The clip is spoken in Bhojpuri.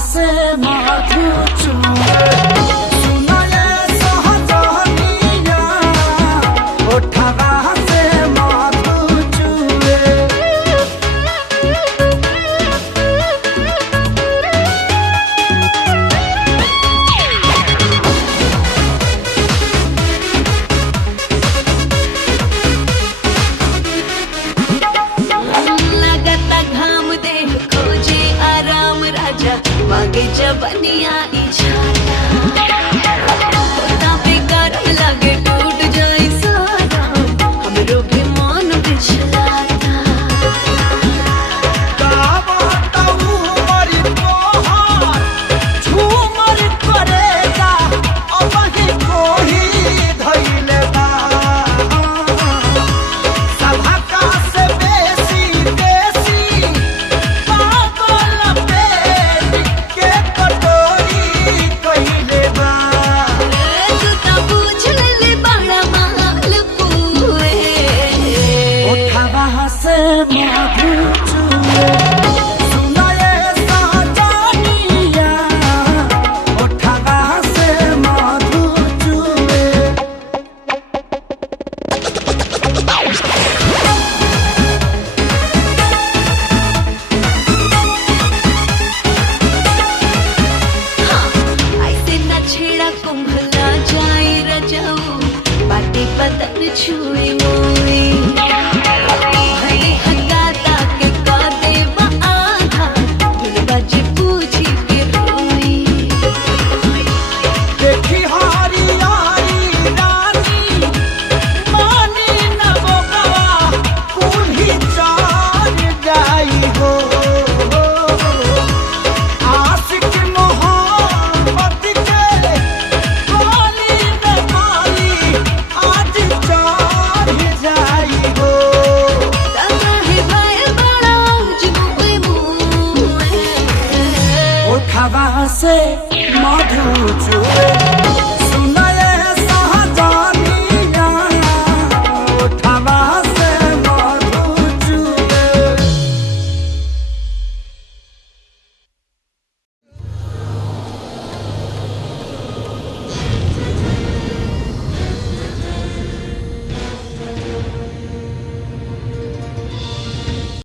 से माधु चूए सुना ये सहजनिया ओठवा से माधु चूए लगता घाम देह खोजे आराम राजा मांगे जबनिया इछाया होता बेकार लगे टूट जाए सारा हमरो भी मन बिछलाता माधु चूए सुना ये सहजनिया ओठवा से माधु चूए ऐसे न छेड़ा कुंभला जाए रजाऊ बाटे बदन छुए मोए ओठवा से माधु चूए।